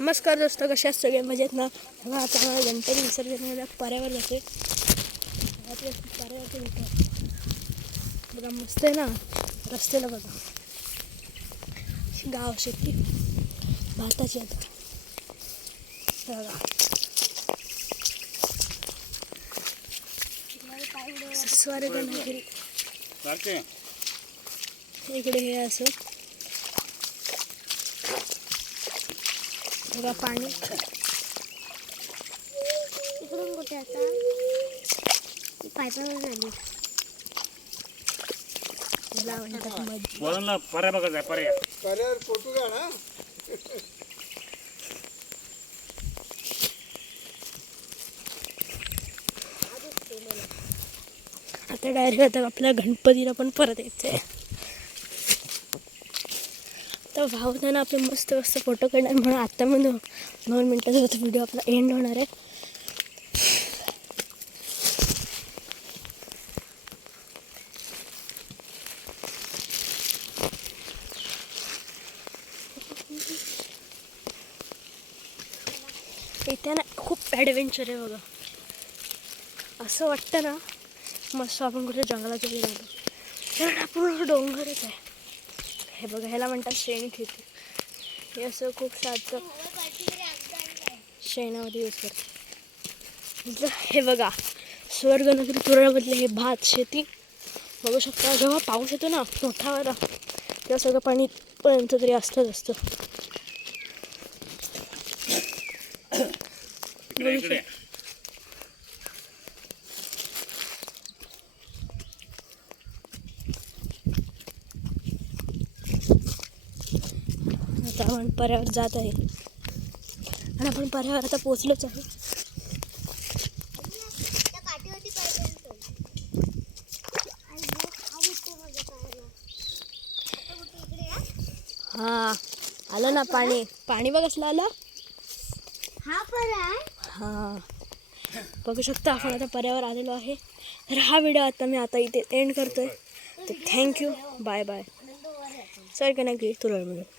नमस्कार दोस्त, कशा आहेत सगळे? मजेत ना? आता मला गणपती विसर्जनाला पर्यावर जाते. पर्यावरती बघा, मस्त आहे ना रस्त्याला. बघा गाव शेती भाताची. आता बघा स्वर्गनगरी इकडे हे असं बघा पाणी. इकडून कुठे आता पायपावर झाली. पर्या बघा, पर्यावर फोटो काढा. आता डायरेक्ट आता आपल्या गणपतीला पण परत यायचं आहे. तर भावताना आपले मस्त मस्त फोटो काढणार, म्हणून आता मग 2 मिनटाचा व्हिडिओ आपला एंड होणार आहे. इथे ना खूप ॲडव्हेंचर आहे बघा. असं वाटतं ना मस्त आपण कुठे जंगलात वगैरे जातो, कारण आपण डोंगरच आहे. हे बघा, ह्याला म्हणतात शेणखेती. हे असं खूप साधं शेणामध्ये यूज करतात. हे बघा, स्वर्गनगरी तुरळामधले हे भात शेती बघू शकता. जेव्हा पाऊस येतो ना मोठा वारा, तेव्हा सगळं पाणी पर्यंत तरी असतं. आता आपण पर्यावर जात आहे आणि आपण पर्यावर आता पोचलोच आहे. हा, आलं ना पाणी बघ कसलं आलं. हा, बघू शकता आपण आता पर्यावर आलेलो आहे. तर हा व्हिडिओ आता मी इथे एंड करतोय. तर थँक्यू, बाय बाय. स्वर्गनगरी तुरळमध्ये.